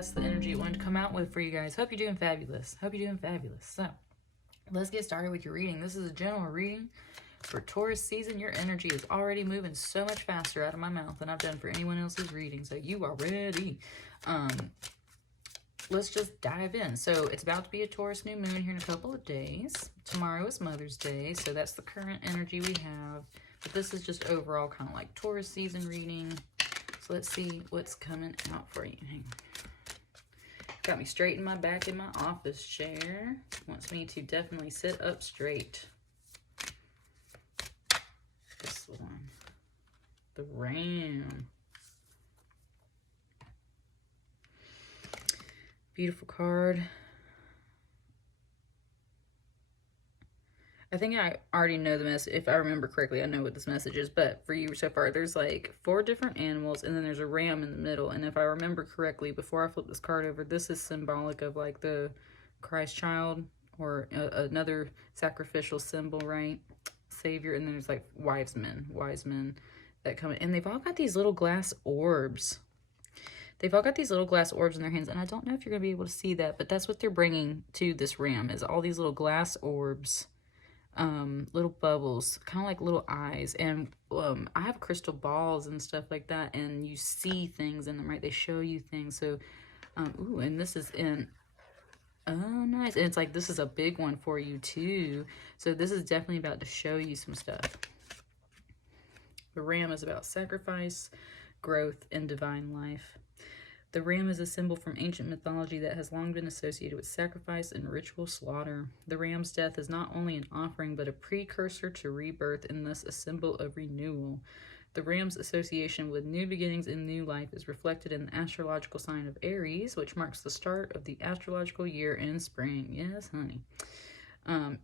that's the energy I wanted to come out with for you guys. Hope you're doing fabulous. Hope you're doing fabulous. So, let's get started with your reading. This is a general reading for Taurus season. Your energy is already moving so much faster out of my mouth than I've done for anyone else's reading. So, you are ready. Let's just dive in. So, it's about to be a Taurus New Moon here in a couple of days. Tomorrow is Mother's Day, so that's the current energy we have. But this is just overall kind of like Taurus season reading. So let's see what's coming out for you. Got me straight in my back in my office chair. Wants me to definitely sit up straight. This one. The Ram. Beautiful card. I think I already know the message. If I remember correctly, I know what this message is. But for you so far, there's like 4 different animals, and then there's a ram in the middle. And if I remember correctly, before I flip this card over, this is symbolic of like the Christ child or another sacrificial symbol, right? Savior. And then there's like wise men that come in. And they've all got these little glass orbs. They've all got these little glass orbs in their hands. And I don't know if you're going to be able to see that, but that's what they're bringing to this ram, is all these little glass orbs. Little bubbles, kind of like little eyes. And I have crystal balls and stuff like that, and you see things in them, right? They show you things. So ooh, and this is in, oh nice, and it's like this is a big one for you too. So this is definitely about to show you some stuff. The ram is about sacrifice, growth, and divine life. The ram is a symbol from ancient mythology that has long been associated with sacrifice and ritual slaughter. The ram's death is not only an offering, but a precursor to rebirth, and thus a symbol of renewal. The ram's association with new beginnings and new life is reflected in the astrological sign of Aries, which marks the start of the astrological year in spring. Yes, honey.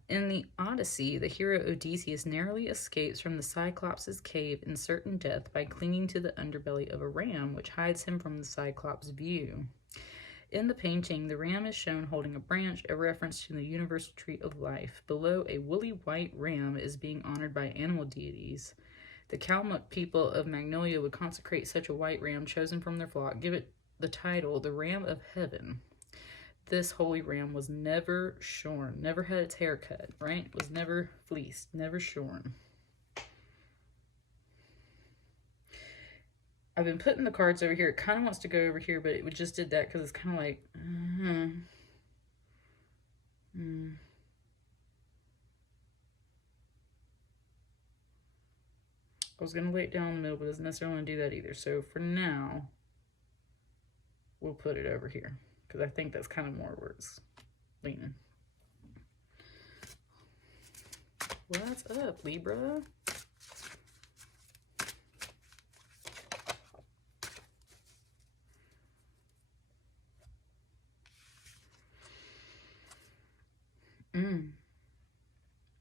In the Odyssey, the hero Odysseus narrowly escapes from the Cyclops' cave in certain death by clinging to the underbelly of a ram, which hides him from the Cyclops' view. In the painting, the ram is shown holding a branch, a reference to the universal tree of life. Below, a woolly white ram is being honored by animal deities. The Kalmuk people of Magnolia would consecrate such a white ram chosen from their flock, give it the title, the Ram of Heaven. This holy ram was never shorn, never had its hair cut, right? Was never fleeced, never shorn. I've been putting the cards over here. It kind of wants to go over here, but it just did that because it's kind of like, I was going to lay it down in the middle, but it doesn't necessarily want to do that either. So for now, we'll put it over here, because I think that's kind of more where it's leaning. What's up, Libra?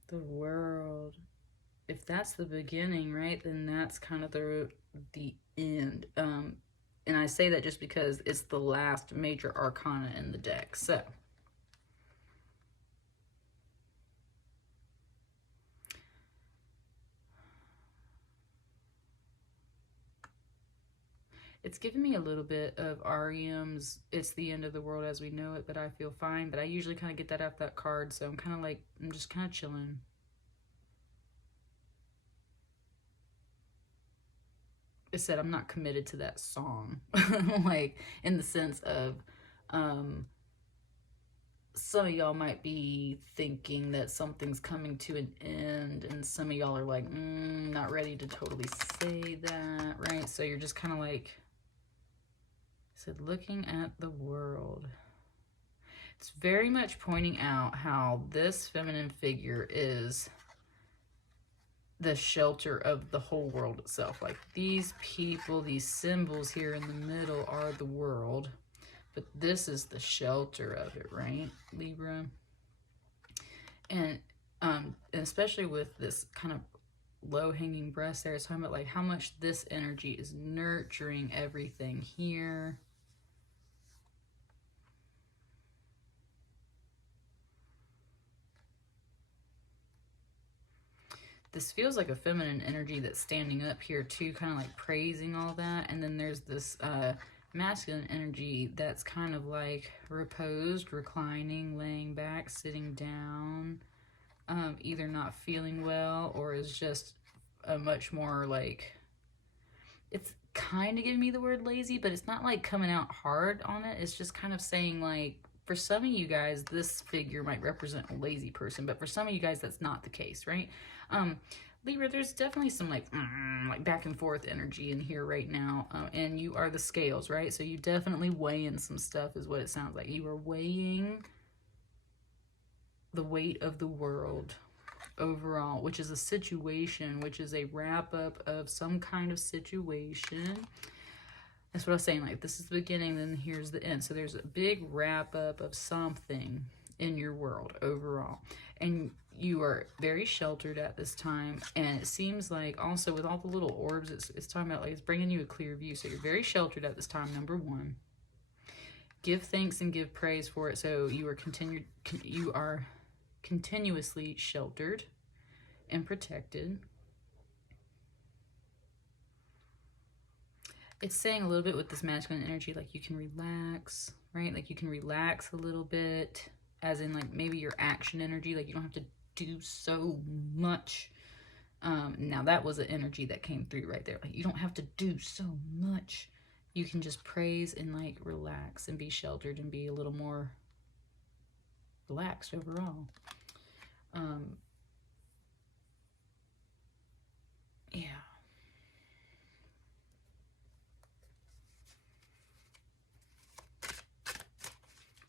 The world. If that's the beginning, right, then that's kind of the end. And I say that just because it's the last major arcana in the deck. So, it's giving me a little bit of REM's It's the End of the World as We Know It, but I feel fine. But I usually kind of get that off that card, so I'm kind of like, I'm just kind of chilling. I said I'm not committed to that song. Like, in the sense of, some of y'all might be thinking that something's coming to an end, and some of y'all are like, not ready to totally say that, right? So you're just kind of like, I said, looking at the world. It's very much pointing out how this feminine figure is the shelter of the whole world itself. Like, these people, these symbols here in the middle are the world, but this is the shelter of it, right, Libra? And especially with this kind of low-hanging breast there, it's talking about like how much this energy is nurturing everything here. This feels like a feminine energy that's standing up here too, kind of like praising all that. And then there's this masculine energy that's kind of like reposed, reclining, laying back, sitting down, either not feeling well or is just a much more like, it's kind of giving me the word lazy, but it's not like coming out hard on it. It's just kind of saying like, for some of you guys, this figure might represent a lazy person, but for some of you guys, that's not the case, right? Libra, there's definitely some like back and forth energy in here right now, and you are the scales, right? So you definitely weighing some stuff is what it sounds like. You are weighing the weight of the world overall, which is a situation, which is a wrap up of some kind of situation. That's what I was saying, like this is the beginning, then here's the end. So there's a big wrap up of something in your world overall. And you are very sheltered at this time. And it seems like also with all the little orbs, it's talking about like it's bringing you a clear view. So you're very sheltered at this time, number one. Give thanks and give praise for it. So you are continuously sheltered and protected. It's saying a little bit with this masculine energy, like you can relax, right? Like you can relax a little bit, as in like maybe your action energy, like you don't have to do so much. Now that was an energy that came through right there. Like you don't have to do so much. You can just praise and like relax and be sheltered and be a little more relaxed overall. Yeah.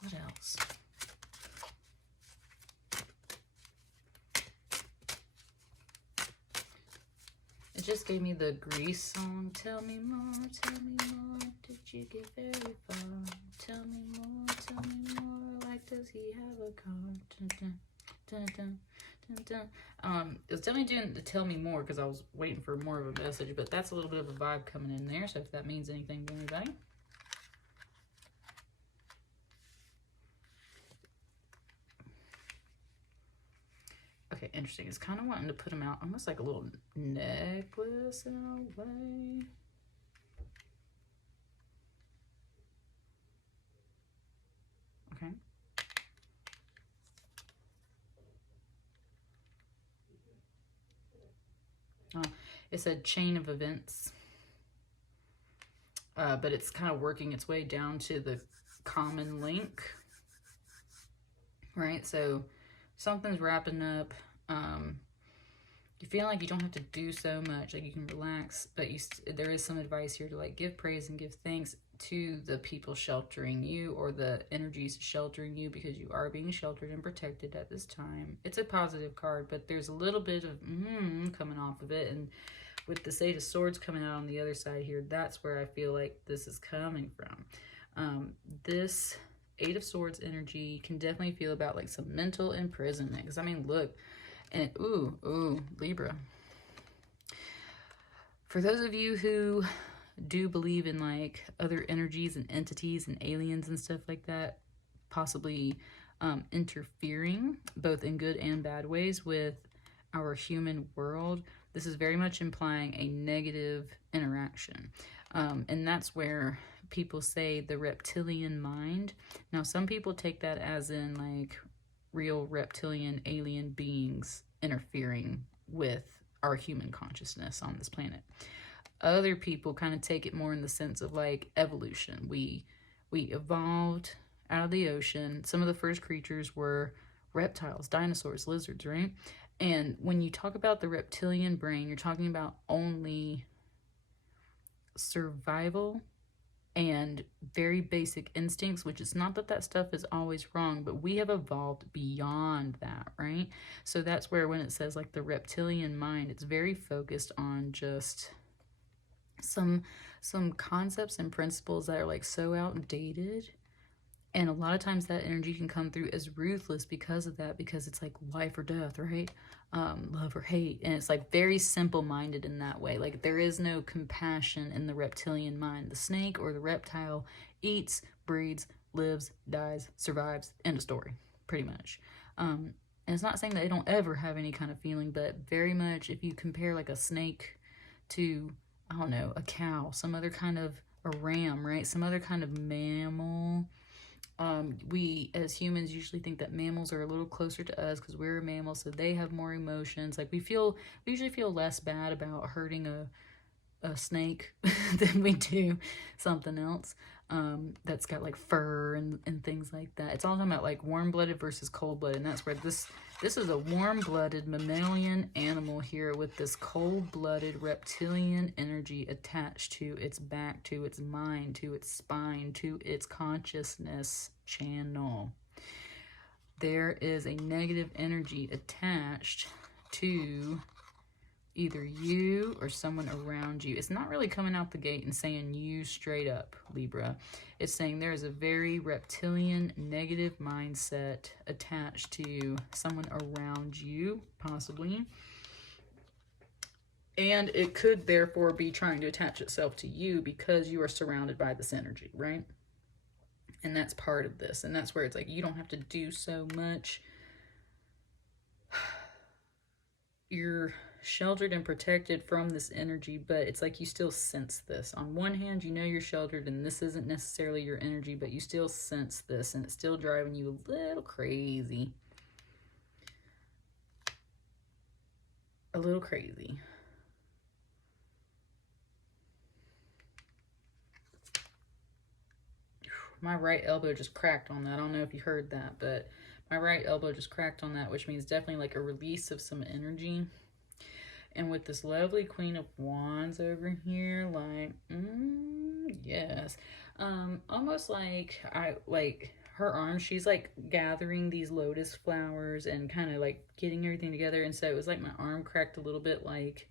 What else? It just gave me the Grease song. Tell me more, did you get very far? Tell me more, like does he have a car? Dun, dun, dun, dun, dun, dun. It was definitely doing the tell me more because I was waiting for more of a message, but that's a little bit of a vibe coming in there, so if that means anything to anybody. Okay, interesting. It's kind of wanting to put them out almost like a little necklace in a way. Okay. It said chain of events. But it's kind of working its way down to the common link. Right? So something's wrapping up. You feel like you don't have to do so much, like you can relax, but there is some advice here to like give praise and give thanks to the people sheltering you or the energies sheltering you, because you are being sheltered and protected at this time. It's a positive card, but there's a little bit of coming off of it, and with the Eight of Swords coming out on the other side here, that's where I feel like this is coming from. This Eight of Swords energy can definitely feel about like some mental imprisonment, because I mean look, and ooh, Libra, for those of you who do believe in like other energies and entities and aliens and stuff like that, possibly interfering both in good and bad ways with our human world, this is very much implying a negative interaction. And that's where people say the reptilian mind. Now, some people take that as in like real reptilian alien beings interfering with our human consciousness on this planet. Other people kind of take it more in the sense of like evolution. We evolved out of the ocean. Some of the first creatures were reptiles, dinosaurs, lizards, right? And when you talk about the reptilian brain, you're talking about only survival and very basic instincts, which is not that that stuff is always wrong, but we have evolved beyond that, right? So that's where when it says like the reptilian mind, it's very focused on just some concepts and principles that are like so outdated. And a lot of times that energy can come through as ruthless because of that, because it's like life or death, right? Love or hate. And it's like very simple-minded in that way. Like there is no compassion in the reptilian mind. The snake or the reptile eats, breeds, lives, dies, survives. End of story, pretty much. And it's not saying that they don't ever have any kind of feeling, but very much if you compare like a snake to, I don't know, a cow, some other kind of a ram, right? Some other kind of mammal. We as humans usually think that mammals are a little closer to us because we're a mammal, so they have more emotions. Like we usually feel less bad about hurting a snake than we do something else that's got like fur and things like that. It's all talking about like warm-blooded versus cold-blooded, and that's where this is a warm-blooded mammalian animal here with this cold-blooded reptilian energy attached to its back, to its mind, to its spine, to its consciousness channel. There is a negative energy attached to either you or someone around you. It's not really coming out the gate and saying you straight up, Libra. It's saying there is a very reptilian negative mindset attached to someone around you, possibly. And it could therefore be trying to attach itself to you because you are surrounded by this energy, right? And that's part of this. And that's where it's like, you don't have to do so much. You're sheltered and protected from this energy, but it's like you still sense this. On one hand, you know you're sheltered and this isn't necessarily your energy, but you still sense this and it's still driving you a little crazy. A little crazy. My right elbow just cracked on that. I don't know if you heard that, but my right elbow just cracked on that, which means definitely like a release of some energy. And with this lovely Queen of Wands over here, like, yes. Almost like, her arms, she's like gathering these lotus flowers and kind of like getting everything together. And so it was like my arm cracked a little bit, like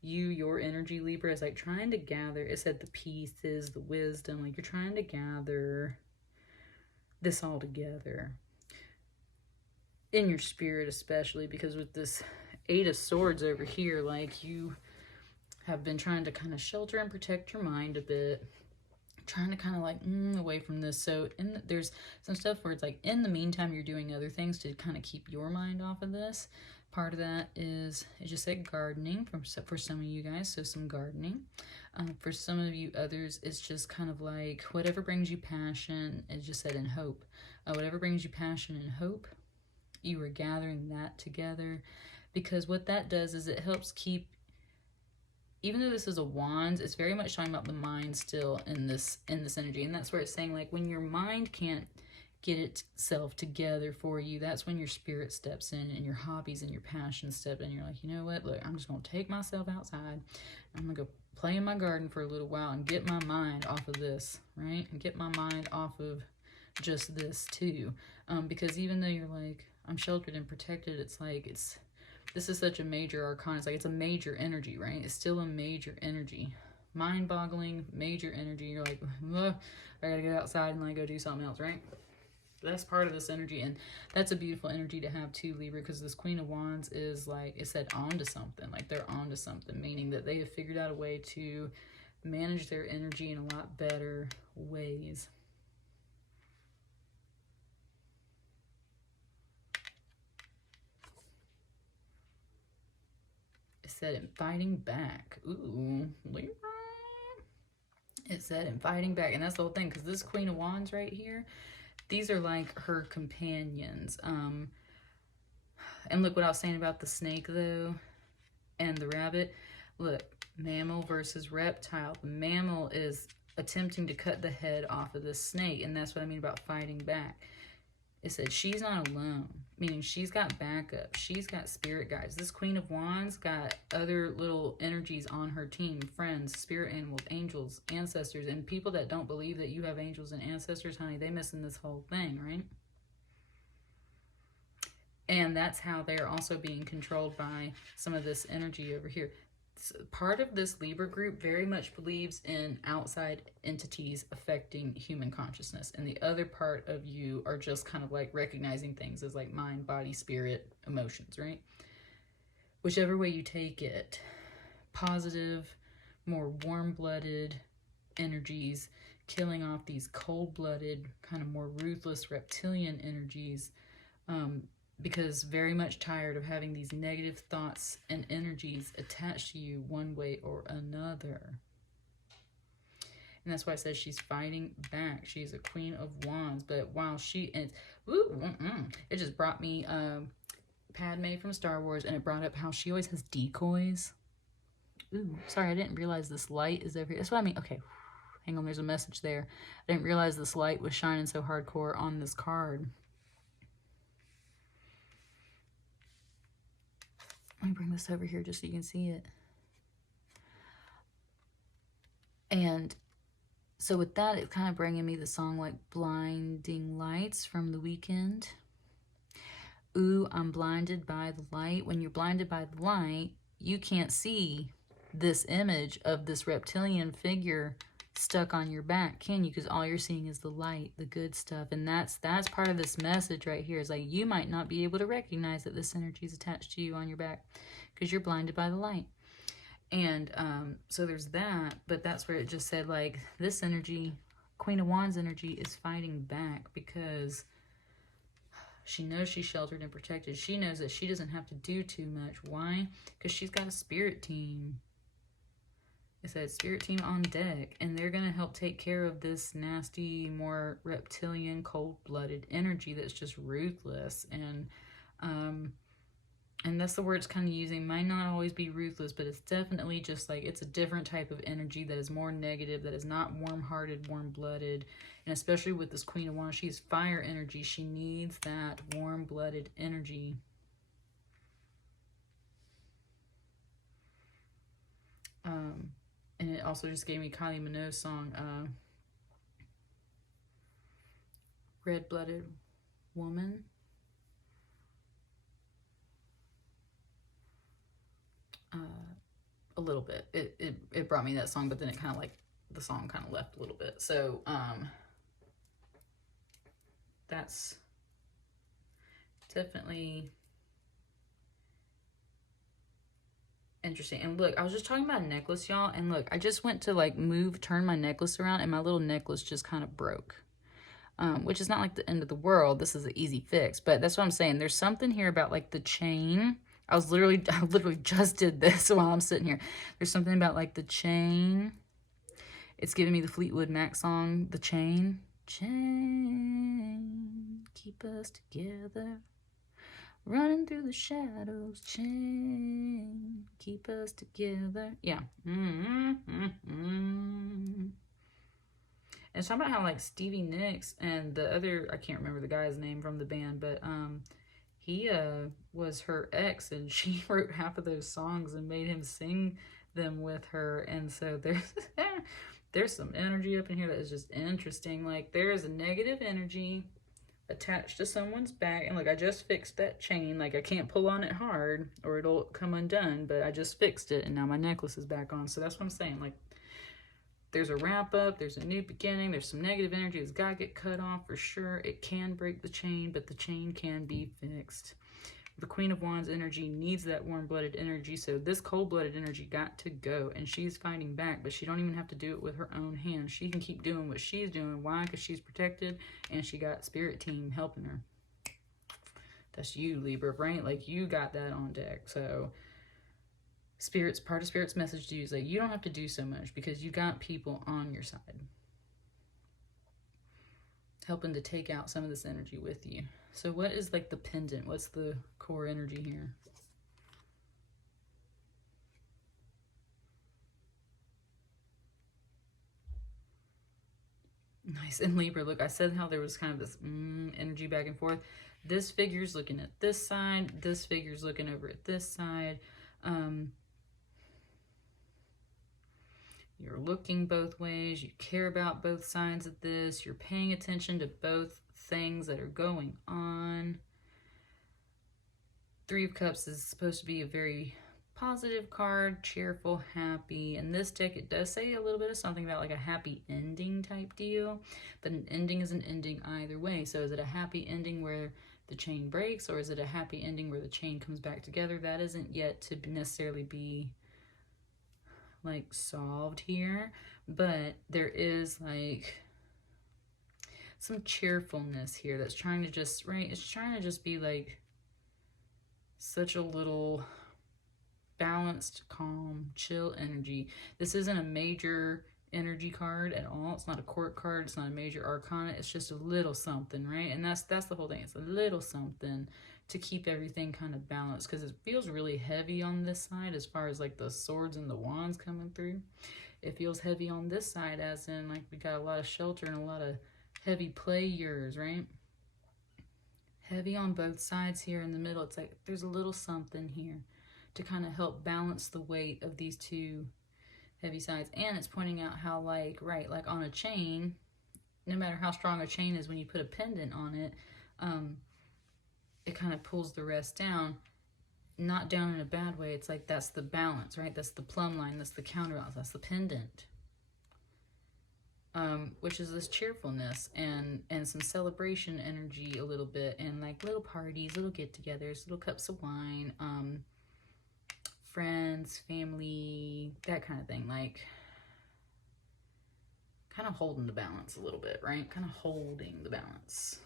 your energy, Libra, is like trying to gather. It said the pieces, the wisdom, like you're trying to gather this all together. In your spirit especially, because with this Eight of Swords over here, like you have been trying to kind of shelter and protect your mind a bit, trying to kind of like away from this. So there's some stuff where it's like in the meantime you're doing other things to kind of keep your mind off of this. Part of that is, it just said gardening for some of you guys, so some gardening. For some of you others, it's just kind of like whatever brings you passion. It just said in hope. Whatever brings you passion and hope, you are gathering that together. Because what that does is it helps keep, even though this is a wands, it's very much talking about the mind still in this energy. And that's where it's saying like when your mind can't get itself together for you, that's when your spirit steps in and your hobbies and your passions step in. You're like, you know what, look, I'm just going to take myself outside. I'm going to go play in my garden for a little while and get my mind off of this, right? And get my mind off of just this too. Because even though you're like, I'm sheltered and protected, it's like, this is such a major arcana. It's like it's a major energy, right? It's still a major energy. Mind-boggling, major energy. You're like, I gotta get outside and like go do something else, right? That's part of this energy, and that's a beautiful energy to have too, Libra, because this Queen of Wands is like, it said onto something. Like they're onto something, meaning that they have figured out a way to manage their energy in a lot better ways. It said in fighting back. Ooh, Libra. It said in fighting back, and that's the whole thing, because this Queen of Wands right here, these are like her companions. And look what I was saying about the snake though, and the rabbit. Look, mammal versus reptile. The mammal is attempting to cut the head off of this snake, and that's what I mean about fighting back. It said she's not alone, meaning she's got backup. She's got spirit guides. This Queen of Wands got other little energies on her team, friends, spirit animals, angels, ancestors, and people that don't believe that you have angels and ancestors, honey, they missing this whole thing, right? And that's how they're also being controlled by some of this energy over here. Part of this Libra group very much believes in outside entities affecting human consciousness. And the other part of you are just kind of like recognizing things as like mind, body, spirit, emotions, right? Whichever way you take it, positive, more warm-blooded energies, killing off these cold-blooded, kind of more ruthless reptilian energies, because very much tired of having these negative thoughts and energies attached to you one way or another. And that's why it says she's fighting back. She's a Queen of Wands. But while she is... it just brought me Padme from Star Wars. And it brought up how she always has decoys. Ooh, sorry, I didn't realize this light is over here. That's what I mean. Okay, hang on, there's a message there. I didn't realize this light was shining so hardcore on this card. Let me bring this over here just so you can see it. And so with that, it's kind of bringing me the song like Blinding Lights from The Weeknd. Ooh, I'm blinded by the light. When you're blinded by the light, you can't see this image of this reptilian figure stuck on your back, can you? Because all you're seeing is the light, the good stuff. And that's part of this message right here. Is like you might not be able to recognize that this energy is attached to you on your back because you're blinded by the light. And so there's that, but that's where it just said like this energy, Queen of Wands energy, is fighting back because she knows she's sheltered and protected. She knows that she doesn't have to do too much. Why? Because she's got a spirit team. It said spirit team on deck, and they're going to help take care of this nasty, more reptilian, cold-blooded energy that's just ruthless. And that's the word it's kind of using. Might not always be ruthless, but it's definitely just like, it's a different type of energy that is more negative, that is not warm-hearted, warm-blooded. And especially with this Queen of Wands, she's fire energy. She needs that warm-blooded energy. And it also just gave me Kylie Minogue's song, Red-Blooded Woman. A little bit. It brought me that song, but then it kind of like, the song kind of left a little bit. So, that's definitely interesting. And look, I was just talking about a necklace, y'all, and look, I just went to like turn my necklace around, and my little necklace just kind of broke. Which is not like the end of the world. This is an easy fix, but that's what I'm saying. There's something here about like the chain. I literally just did this while I'm sitting here. There's something about like the chain. It's giving me the Fleetwood Mac song, The Chain. Chain, keep us together. Running through the shadows, chain, keep us together. Yeah. And it's talking about how like Stevie Nicks and the other, I can't remember the guy's name from the band, but he was her ex, and she wrote half of those songs and made him sing them with her. And so there's some energy up in here that is just interesting. Like there is a negative energy attached to someone's back, and like I just fixed that chain. Like I can't pull on it hard or it'll come undone, but I just fixed it, and now my necklace is back on. So that's what I'm saying. Like there's a wrap up, there's a new beginning, there's some negative energy that's got to get cut off for sure. It can break the chain, but the chain can be fixed. The Queen of Wands energy needs that warm-blooded energy, so this cold-blooded energy got to go, and she's fighting back, but she don't even have to do it with her own hands. She can keep doing what she's doing. Why? Because she's protected, and she got spirit team helping her. That's you, Libra, right? Like, you got that on deck, so part of Spirit's message to you is like, you don't have to do so much because you got people on your side helping to take out some of this energy with you. So what is like the pendant? What's the core energy here? Nice. And Libra, look, I said how there was kind of this energy back and forth. This figure's looking at this side. This figure's looking over at this side. You're looking both ways. You care about both sides of this. You're paying attention to both things that are going on. Three of Cups is supposed to be a very positive card, cheerful, happy. In this deck, it does say a little bit of something about like a happy ending type deal, but an ending is an ending either way. So is it a happy ending where the chain breaks, or is it a happy ending where the chain comes back together? That isn't yet to necessarily be like solved here, but there is like some cheerfulness here that's trying to just, right, it's trying to just be like such a little balanced, calm, chill energy. This isn't a major energy card at all. It's not a court card. It's not a major arcana. It's just a little something, right? And that's the whole thing. It's a little something to keep everything kind of balanced, because it feels really heavy on this side as far as like the swords and the wands coming through. It feels heavy on this side, as in like we got a lot of shelter and a lot of heavy players, right? Heavy on both sides here in the middle. It's like there's a little something here to kind of help balance the weight of these two heavy sides. And it's pointing out how, like, right, like on a chain, no matter how strong a chain is, when you put a pendant on it, it kind of pulls the rest down. Not down in a bad way. It's like that's the balance, right? That's the plumb line. That's the counterbalance. That's the pendant. Which is this cheerfulness and some celebration energy a little bit, and like little parties, little get-togethers, little cups of wine, friends, family, that kind of thing. Like kind of holding the balance a little bit, right? Kind of holding the balance.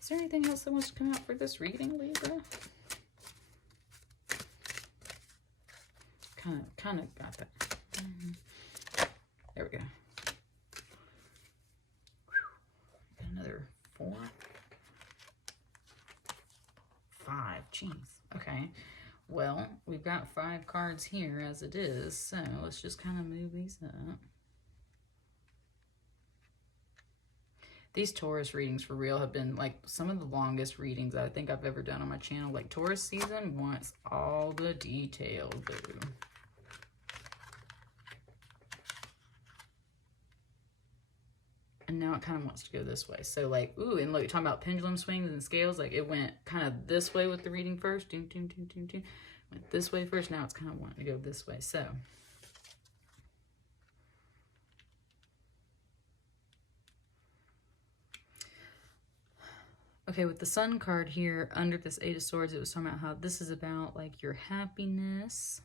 Is there anything else that wants to come out for this reading, Libra? Kind of got that. There we go. Another 4, 5. Jeez. Okay. Well, we've got 5 cards here as it is, so let's just kind of move these up. These Taurus readings, for real, have been like some of the longest readings I think I've ever done on my channel. Like, Taurus season wants all the detail, boo. And now it kind of wants to go this way. So like, ooh, and look, talking about pendulum swings and scales, like it went kind of this way with the reading first. Went this way first. Now it's kind of wanting to go this way. So okay, with the Sun card here under this 8 of Swords, it was talking about how this is about like your happiness.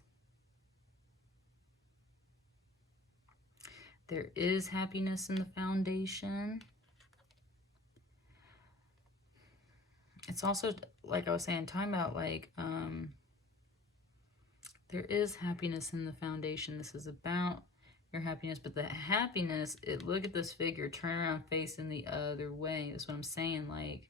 There is happiness in the foundation. It's also, like I was saying, time out, like, there is happiness in the foundation. This is about your happiness, but the happiness, look at this figure, turn around facing the other way. That's what I'm saying. Like,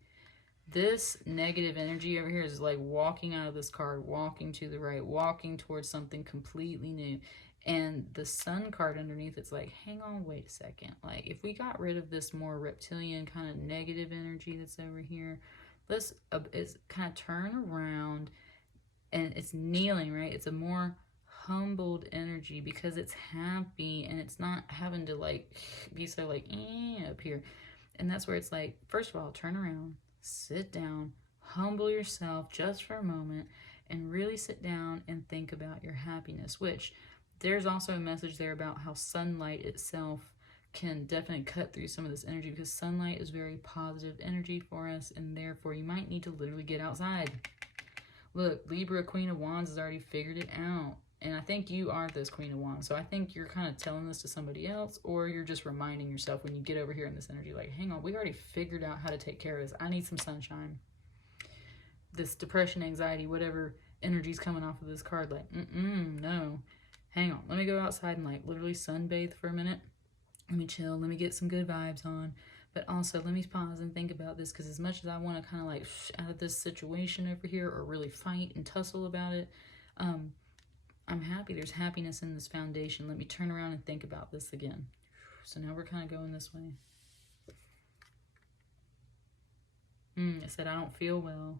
this negative energy over here is like walking out of this card, walking to the right, walking towards something completely new. And the Sun card underneath, it's like, hang on, wait a second. Like, if we got rid of this more reptilian kind of negative energy that's over here, let's it's kind of turn around, and it's kneeling, right? It's a more humbled energy because it's happy, and it's not having to, like, be so, like, up here. And that's where it's like, first of all, turn around, sit down, humble yourself just for a moment, and really sit down and think about your happiness, which... There's also a message there about how sunlight itself can definitely cut through some of this energy, because sunlight is very positive energy for us, and therefore you might need to literally get outside. Look, Libra, Queen of Wands has already figured it out, and I think you are this Queen of Wands, so I think you're kind of telling this to somebody else, or you're just reminding yourself when you get over here in this energy, like, hang on, we already figured out how to take care of this. I need some sunshine. This depression, anxiety, whatever energy's coming off of this card, like, no. Hang on, let me go outside and like literally sunbathe for a minute. Let me chill, let me get some good vibes on. But also, let me pause and think about this, because as much as I want to kind of like out of this situation over here, or really fight and tussle about it, I'm happy. There's happiness in this foundation. Let me turn around and think about this again. So now we're kind of going this way. It said, I don't feel well.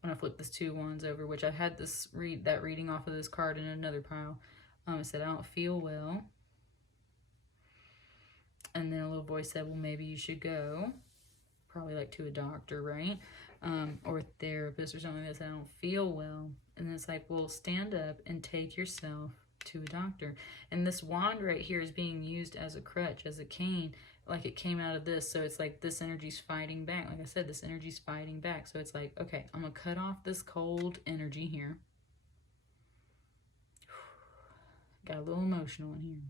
When I flip this 2 of Wands over, which I had this reading off of this card in another pile. It said, I don't feel well. And then a little voice said, well, maybe you should go. Probably like to a doctor, right? Or a therapist or something that said, I don't feel well. And then it's like, well, stand up and take yourself to a doctor. And this wand right here is being used as a crutch, as a cane, like it came out of this. So it's like this energy's fighting back. Like I said, this energy's fighting back. So it's like, okay, I'm going to cut off this cold energy here. Got a little emotional in here.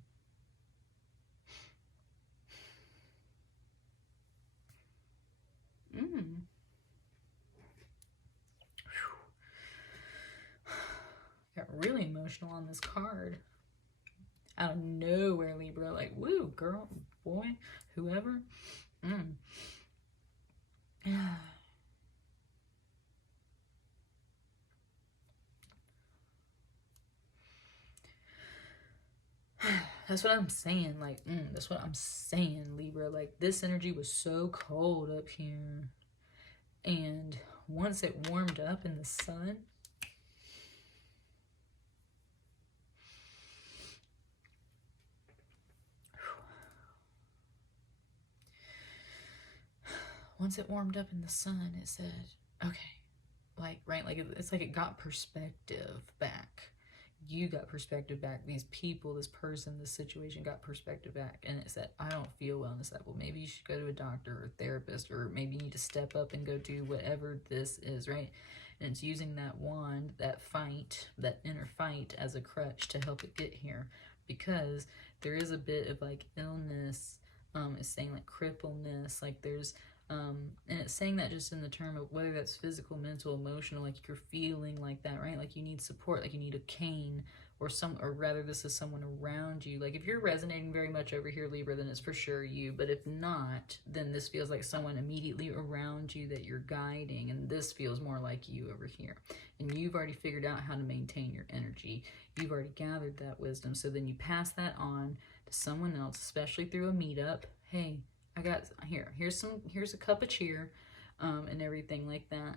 Got really emotional on this card. out of nowhere, Libra. Like, woo, girl, boy, whoever. That's what I'm saying. Like, that's what I'm saying, Libra. Like, this energy was so cold up here. And once it warmed up in the sun, it said, okay, like, right, like, it's like it got perspective back. You got perspective back. These people, this person, this situation got perspective back. And it said, I don't feel well. And it said, well, maybe you should go to a doctor or a therapist, or maybe you need to step up and go do whatever this is, right? And it's using that wand, that fight, that inner fight as a crutch to help it get here. Because there is a bit of like illness, it's saying like crippleness, like there's, and it's saying that just in the term of whether that's physical, mental, emotional, like you're feeling like that, right? Like you need support, like you need a cane, or rather this is someone around you. Like if you're resonating very much over here, Libra, then it's for sure you. But if not, then this feels like someone immediately around you that you're guiding, and this feels more like you over here. And you've already figured out how to maintain your energy. You've already gathered that wisdom. So then you pass that on to someone else, especially through a meetup. Hey, I got here's a cup of cheer, and everything like that.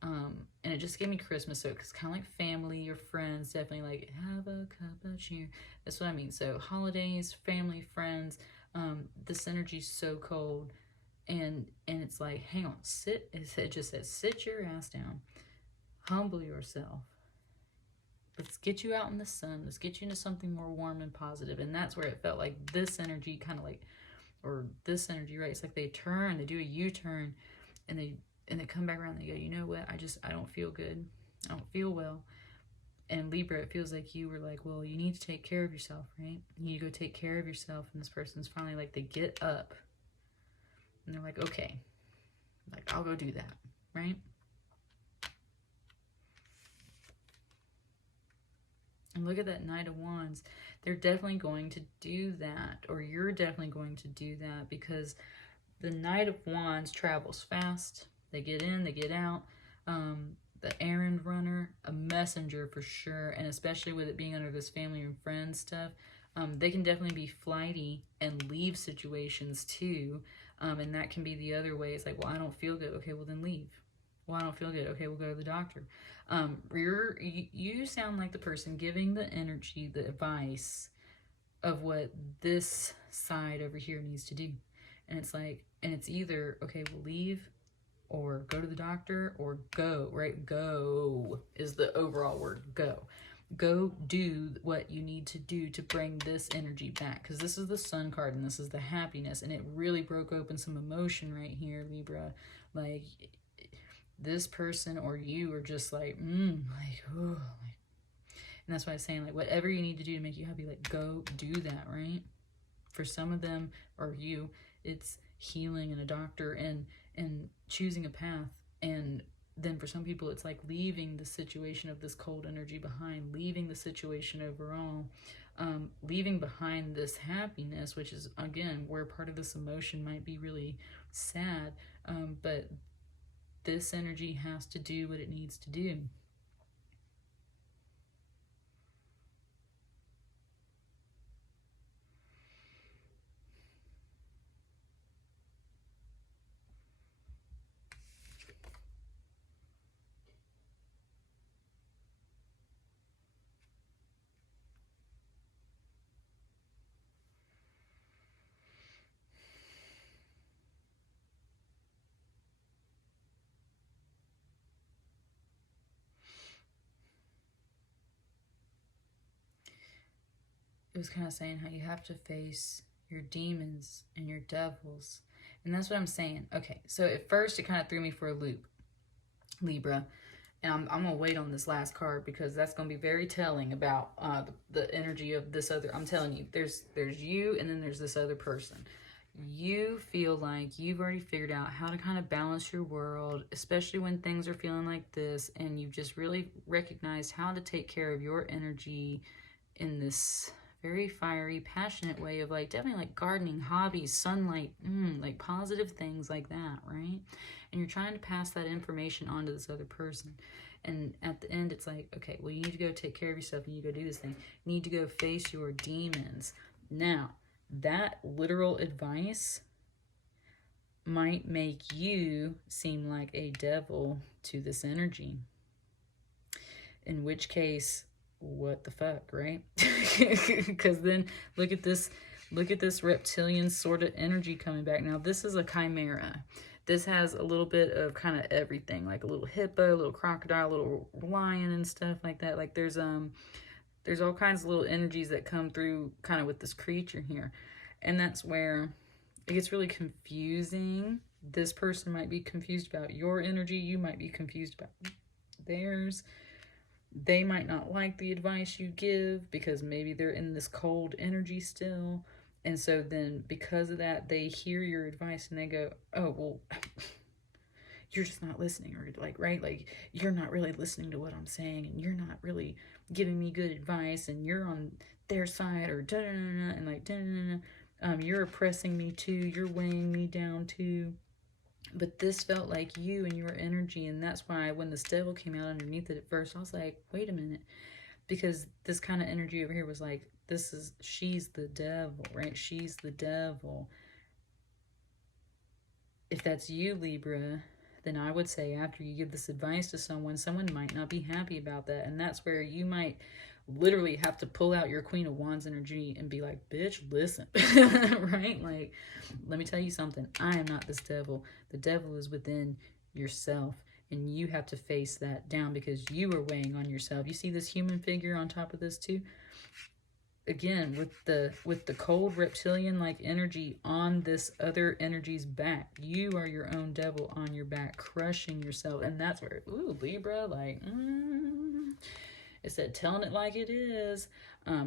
And it just gave me Christmas, so it's kind of like family or friends, definitely like have a cup of cheer. That's what I mean. So holidays, family, friends. This energy's so cold, and it's like, hang on, sit. It just says, sit your ass down, humble yourself. Let's get you out in the sun. Let's get you into something more warm and positive. And that's where it felt like this energy kind of like, or this energy, right? It's like they do a U-turn, and they come back around and they go, you know what? I don't feel good. I don't feel well. And Libra, it feels like you were like, well, you need to take care of yourself, right? You need to go take care of yourself. And this person's finally like, they get up and they're like, okay, like I'll go do that, right? And look at that Knight of Wands. They're definitely going to do that, or you're definitely going to do that, because the Knight of Wands travels fast. They get in, they get out. The errand runner, a messenger for sure, and especially with it being under this family and friends stuff, they can definitely be flighty and leave situations too. And that can be the other way. It's like, well, I don't feel good. Okay, well then leave. Well, I don't feel good. Okay, we'll go to the doctor. You sound like the person giving the energy, the advice of what this side over here needs to do. And it's like, and it's either, okay, we'll leave, or go to the doctor, or go, right? Go is the overall word, go. Go do what you need to do to bring this energy back. Because this is the Sun card, and this is the happiness. And it really broke open some emotion right here, Libra. Like, this person or you are just like, like, oh, like, and that's why I'm saying, like, whatever you need to do to make you happy, like, go do that, right? For some of them, or you, it's healing and a doctor and choosing a path. And then for some people, it's like leaving the situation of this cold energy behind, leaving the situation overall, leaving behind this happiness, which is, again, where part of this emotion might be really sad, but this energy has to do what it needs to do. It was kind of saying how you have to face your demons and your devils. And that's what I'm saying. Okay, so at first it kind of threw me for a loop, Libra. And I'm going to wait on this last card, because that's going to be very telling about the energy of this other. I'm telling you, there's you, and then there's this other person. You feel like you've already figured out how to kind of balance your world, especially when things are feeling like this, and you've just really recognized how to take care of your energy in this very fiery, passionate way of like definitely like gardening, hobbies, sunlight, like positive things like that, right? And you're trying to pass that information on to this other person. And at the end, it's like, okay, well, you need to go take care of yourself. You need to go do this thing. You need to go face your demons. Now, that literal advice might make you seem like a devil to this energy. In which case, what the fuck, right? Because then look at this reptilian sort of energy coming back. Now, this is a chimera. This has a little bit of kind of everything, like a little hippo, a little crocodile, a little lion and stuff like that. Like there's all kinds of little energies that come through kind of with this creature here. And that's where it gets really confusing. This person might be confused about your energy. You might be confused about theirs. They might not like the advice you give because maybe they're in this cold energy still. And so then because of that, they hear your advice and they go, oh, well, you're just not listening, or like, right? Like, you're not really listening to what I'm saying, and you're not really giving me good advice, and you're on their side, or da-da-da-da, and like, da-da-da-da. You're oppressing me too, you're weighing me down too. But this felt like you and your energy, and that's why when this devil came out underneath it at first, I was like, wait a minute. Because this kind of energy over here was like, she's the devil, right? She's the devil. If that's you, Libra, then I would say after you give this advice to someone might not be happy about that. And that's where you might literally have to pull out your Queen of Wands energy and be like, bitch, listen, right? Like, let me tell you something. I am not this devil. The devil is within yourself. And you have to face that down because you are weighing on yourself. You see this human figure on top of this too? Again, with the cold reptilian like energy on this other energy's back, you are your own devil on your back, crushing yourself. And that's where, ooh, Libra, like, it said, telling it like it is.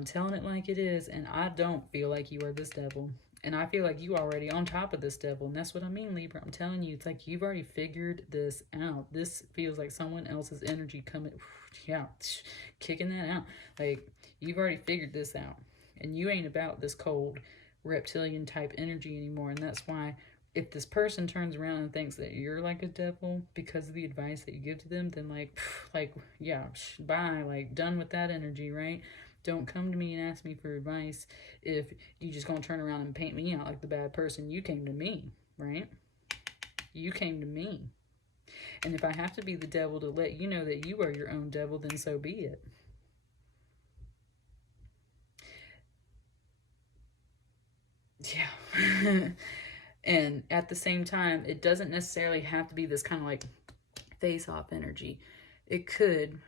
Telling it like it is. And I don't feel like you are this devil. And I feel like you already on top of this devil. And that's what I mean, Libra. I'm telling you, it's like you've already figured this out. This feels like someone else's energy coming, yeah, kicking that out. Like, you've already figured this out. And you ain't about this cold reptilian type energy anymore. And that's why if this person turns around and thinks that you're like a devil because of the advice that you give to them, then like, yeah, bye, like, done with that energy, right? Don't come to me and ask me for advice if you just gonna turn around and paint me out like the bad person. You came to me, right? You came to me. And if I have to be the devil to let you know that you are your own devil, then so be it. Yeah. And at the same time, it doesn't necessarily have to be this kind of like face-off energy. It could,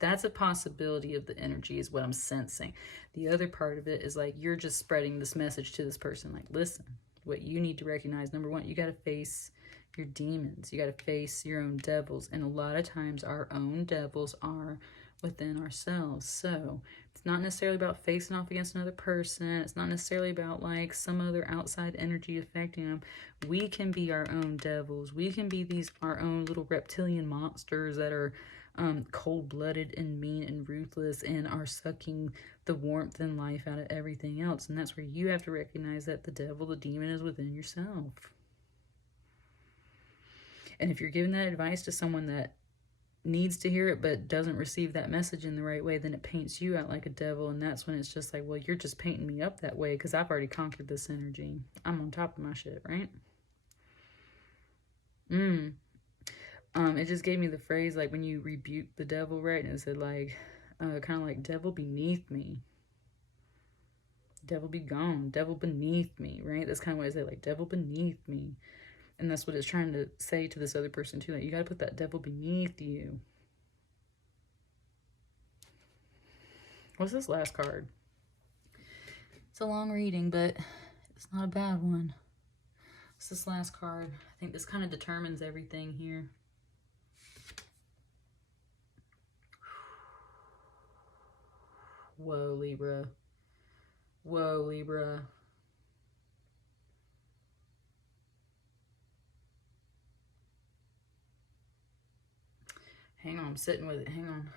that's a possibility of the energy is what I'm sensing. The other part of it is like you're just spreading this message to this person. Like, listen, what you need to recognize, number one, you got to face your demons. You got to face your own devils. And a lot of times our own devils are within ourselves. So it's not necessarily about facing off against another person. It's not necessarily about like some other outside energy affecting them. We can be our own devils. We can be our own little reptilian monsters that are cold-blooded and mean and ruthless and are sucking the warmth and life out of everything else. And that's where you have to recognize that the devil, the demon, is within yourself. And if you're giving that advice to someone that needs to hear it but doesn't receive that message in the right way, then it paints you out like a devil. And that's when it's just like, well, you're just painting me up that way because I've already conquered this energy. I'm on top of my shit, right? It just gave me the phrase like when you rebuke the devil, right? And it said like, kind of like, devil beneath me. Devil be gone. Devil beneath me, right? That's kind of what I say, like, devil beneath me. And that's what it's trying to say to this other person too. Like, you got to put that devil beneath you. What's this last card? It's a long reading, but it's not a bad one. What's this last card? I think this kind of determines everything here. Whoa, Libra. Whoa, Libra. Hang on, I'm sitting with it. Hang on.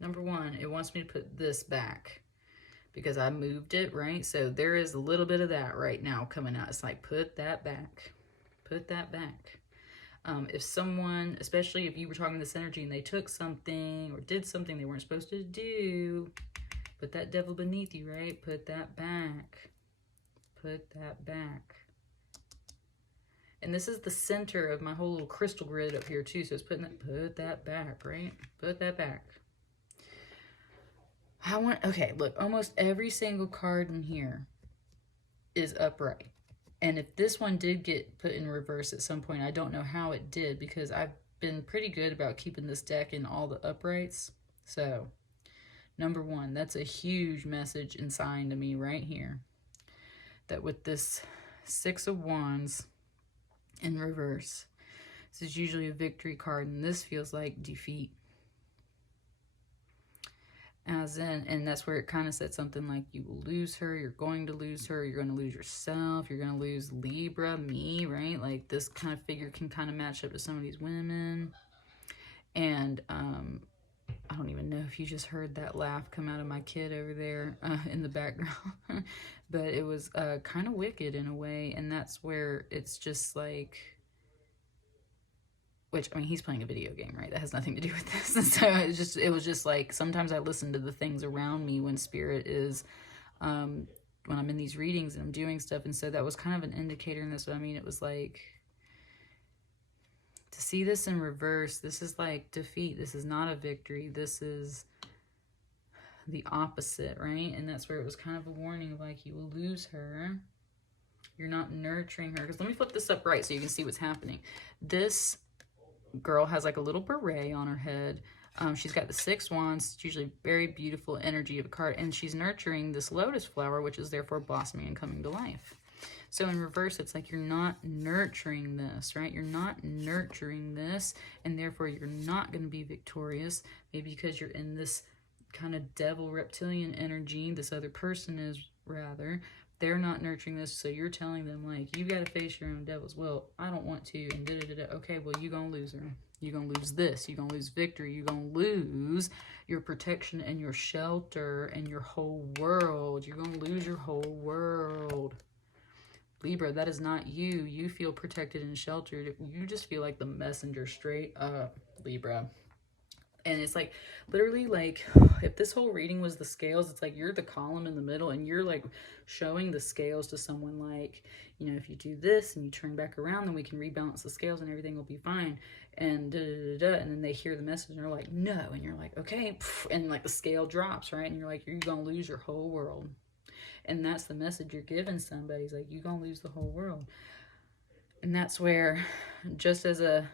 Number one, it wants me to put this back because I moved it, right? So there is a little bit of that right now coming out. It's like, put that back. Put that back. If someone, especially if you were talking this energy and they took something or did something they weren't supposed to do, put that devil beneath you, right? Put that back. Put that back. And this is the center of my whole little crystal grid up here too. So it's put that back, right? Put that back. Okay, look, almost every single card in here is upright. And if this one did get put in reverse at some point, I don't know how it did because I've been pretty good about keeping this deck in all the uprights. So, number one, that's a huge message and sign to me right here. That with this Six of Wands in reverse, this is usually a victory card, and this feels like defeat. As in, and that's where it kind of said something like you will lose her, you're going to lose her, you're going to lose yourself, you're going to lose Libra, me, right? Like this kind of figure can kind of match up to some of these women. And I don't even know if you just heard that laugh come out of my kid over there in the background. But it was kind of wicked in a way, and that's where it's just like, which, I mean, he's playing a video game, right? That has nothing to do with this. And so it was just like, sometimes I listen to the things around me when spirit is, when I'm in these readings and I'm doing stuff. And so that was kind of an indicator in this. But I mean, it was like, to see this in reverse, this is like defeat. This is not a victory. This is the opposite, right? And that's where it was kind of a warning of like, you will lose her. You're not nurturing her. Because let me flip this up right so you can see what's happening. This girl has like a little beret on her head. She's got the 6 wands. It's usually very beautiful energy of a card, and she's nurturing this lotus flower, which is therefore blossoming and coming to life. So in reverse, it's like you're not nurturing this, right? You're not nurturing this, and therefore you're not going to be victorious, maybe because you're in this kind of devil reptilian energy. This other person is, rather. They're not nurturing this, so you're telling them, like, you got to face your own devils. Well, I don't want to, and da-da-da-da. Okay, well, you're going to lose her. You're going to lose this. You're going to lose victory. You're going to lose your protection and your shelter and your whole world. You're going to lose your whole world. Libra, that is not you. You feel protected and sheltered. You just feel like the messenger straight up, Libra. And it's like, literally, like, if this whole reading was the scales, it's like you're the column in the middle, and you're, like, showing the scales to someone, like, you know, if you do this and you turn back around, then we can rebalance the scales and everything will be fine. And da-da-da-da, and then they hear the message, and they're like, no. And you're like, okay. And, like, the scale drops, right? And you're like, you're going to lose your whole world. And that's the message you're giving somebody. It's like, you're going to lose the whole world. And that's where, just as a,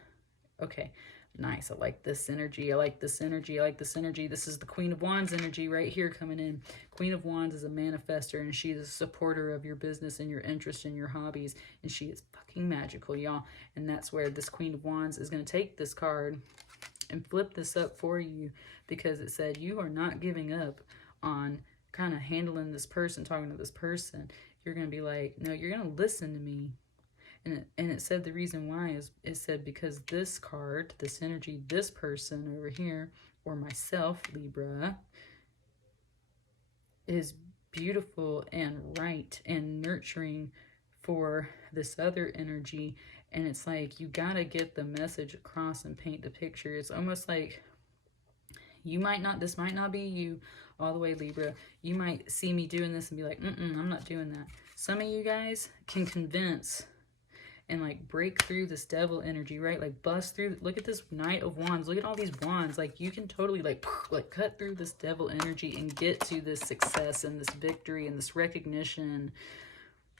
okay, nice, I like this energy, I like this energy, I like this energy. This is the Queen of Wands energy right here coming in. Queen of Wands is a manifester, and she is a supporter of your business and your interests and your hobbies, and she is fucking magical, y'all. And that's where this Queen of Wands is going to take this card and flip this up for you, because it said you are not giving up on kind of handling this person, talking to this person. You're going to be like, no, you're going to listen to me. And it said the reason why is, it said because this card, this energy, this person over here, or myself, Libra, is beautiful and right and nurturing for this other energy. And it's like, you got to get the message across and paint the picture. It's almost like you might not, this might not be you all the way, Libra. You might see me doing this and be like, I'm not doing that. Some of you guys can convince and like break through this devil energy, right? Like bust through. Look at this Knight of Wands. Look at all these wands. Like you can totally like cut through this devil energy and get to this success and this victory and this recognition.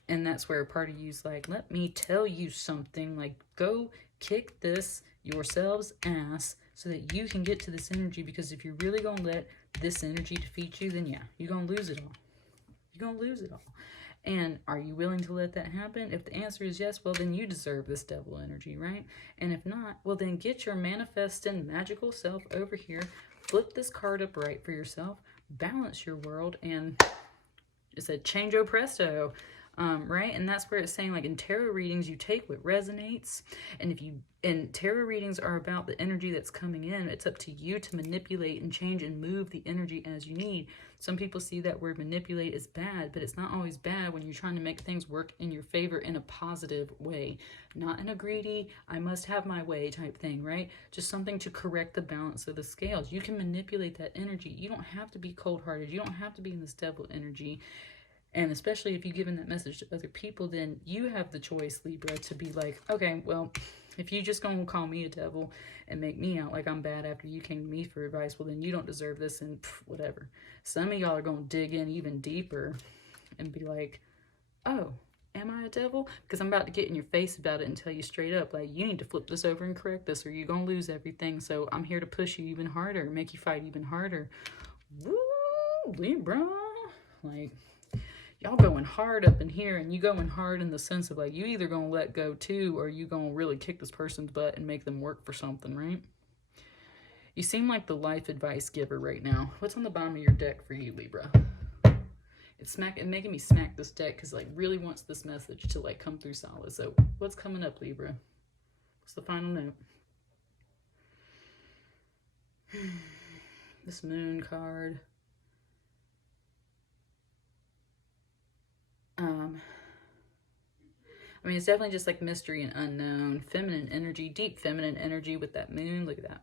And that's where a part of you's like, let me tell you something. Like, go kick this yourselves ass so that you can get to this energy. Because if you're really going to let this energy defeat you, then yeah, you're going to lose it all. You're going to lose it all. And are you willing to let that happen? If the answer is yes, well, then you deserve this devil energy, right? And if not, well, then get your manifesting magical self over here. Flip this card up right for yourself. Balance your world. And it's a changeo presto. right? And that's where it's saying, like, in tarot readings, you take what resonates. And tarot readings are about the energy that's coming in. It's up to you to manipulate and change and move the energy as you need. Some people see that word manipulate as bad, but it's not always bad when you're trying to make things work in your favor in a positive way. Not in a greedy, I must have my way type thing, right? Just something to correct the balance of the scales. You can manipulate that energy. You don't have to be cold-hearted. You don't have to be in this devil energy. And especially if you've given that message to other people, then you have the choice, Libra, to be like, okay, well, if you just gonna call me a devil and make me out like I'm bad after you came to me for advice, well, then you don't deserve this, and whatever. Some of y'all are gonna dig in even deeper and be like, oh, am I a devil? Because I'm about to get in your face about it and tell you straight up, like, you need to flip this over and correct this, or you're gonna lose everything. So I'm here to push you even harder, make you fight even harder. Woo, Libra. Like, y'all going hard up in here, and you going hard in the sense of, like, you either gonna let go too, or you gonna really kick this person's butt and make them work for something, right? You seem like the life advice giver right now. What's on the bottom of your deck for you, Libra? It's making me smack this deck because, like, really wants this message to, like, come through solid. So what's coming up, Libra? What's the final note? This moon card. I mean, it's definitely just like mystery and unknown, feminine energy, deep feminine energy with that moon. Look at that.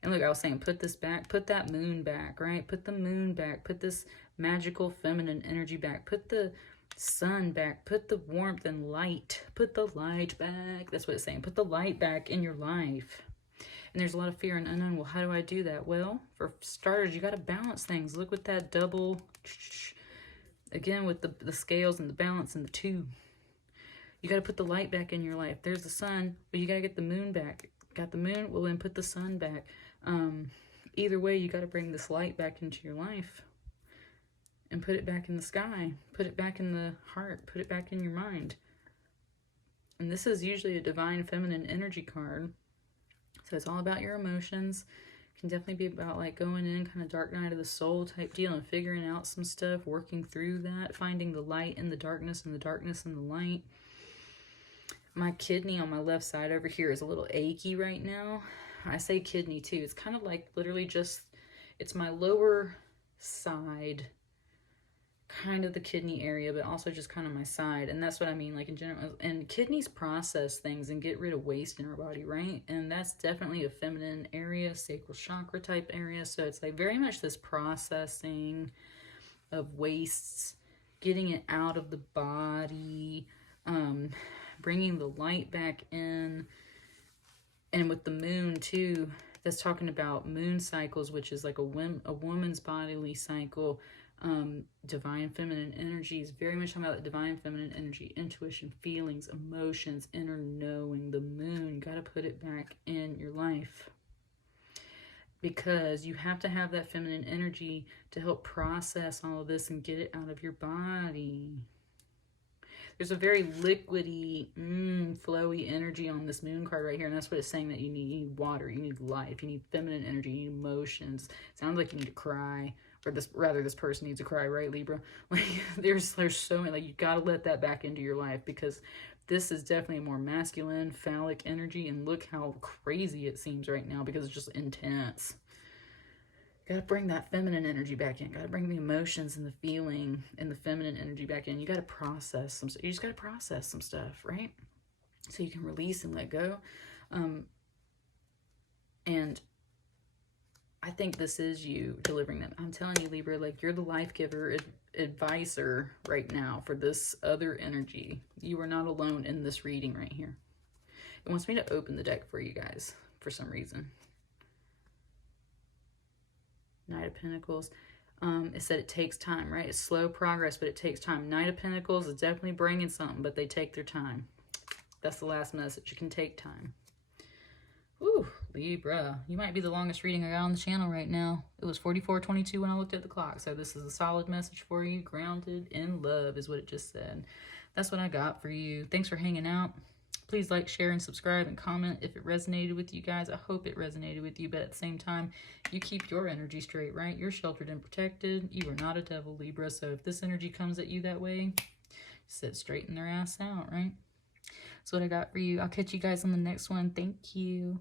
And look, I was saying, put this back, put that moon back, right? Put the moon back, put this magical feminine energy back, put the sun back, put the warmth and light, put the light back. That's what it's saying. Put the light back in your life. And there's a lot of fear and unknown. Well, how do I do that? Well, for starters, you got to balance things. Look with that double, again, with the scales and the balance and the two. You got to put the light back in your life. There's the sun, but you got to get the moon back. Got the moon? Well, then put the sun back. Either way, you got to bring this light back into your life and put it back in the sky. Put it back in the heart. Put it back in your mind. And this is usually a divine feminine energy card. So it's all about your emotions. It can definitely be about, like, going in kind of dark night of the soul type deal and figuring out some stuff, working through that, finding the light in the darkness and the darkness in the light. My kidney on my left side over here is a little achy right now. I say kidney too. It's kind of like literally just, it's my lower side, kind of the kidney area, but also just kind of my side. And that's what I mean, like, in general. And kidneys process things and get rid of waste in our body, right? And that's definitely a feminine area, sacral chakra type area. So it's like very much this processing of wastes, getting it out of the body, bringing the light back in. And with the moon too, that's talking about moon cycles, which is like a woman's bodily cycle. Divine feminine energy is very much talking about the divine feminine energy, intuition, feelings, emotions, inner knowing. The moon, you got to put it back in your life, because you have to have that feminine energy to help process all of this and get it out of your body. There's a very liquidy, flowy energy on this moon card right here. And that's what it's saying that you need. You need water. You need life. You need feminine energy. You need emotions. Sounds like you need to cry. Or this person needs to cry, right, Libra? Like, there's so many, like, you got to let that back into your life, because this is definitely a more masculine, phallic energy. And look how crazy it seems right now, because it's just intense. Got to bring that feminine energy back in. Got to bring the emotions and the feeling and the feminine energy back in. You got to process some stuff. You just got to process some stuff, right? So you can release and let go. And I think this is you delivering them. I'm telling you, Libra, like, you're the life giver, advisor right now for this other energy. You are not alone in this reading right here. It wants me to open the deck for you guys for some reason. Knight of Pentacles. It said it takes time, right? It's slow progress, but it takes time. Knight of Pentacles is definitely bringing something, but they take their time. That's the last message. You can take time. Whew, Libra. You might be the longest reading I got on the channel right now. It was 44:22 when I looked at the clock. So this is a solid message for you. Grounded in love is what it just said. That's what I got for you. Thanks for hanging out. Please like, share, and subscribe, and comment if it resonated with you guys. I hope it resonated with you, but at the same time, you keep your energy straight, right? You're sheltered and protected. You are not a devil, Libra. So if this energy comes at you that way, sit straighten their ass out, right? That's what I got for you. I'll catch you guys on the next one. Thank you.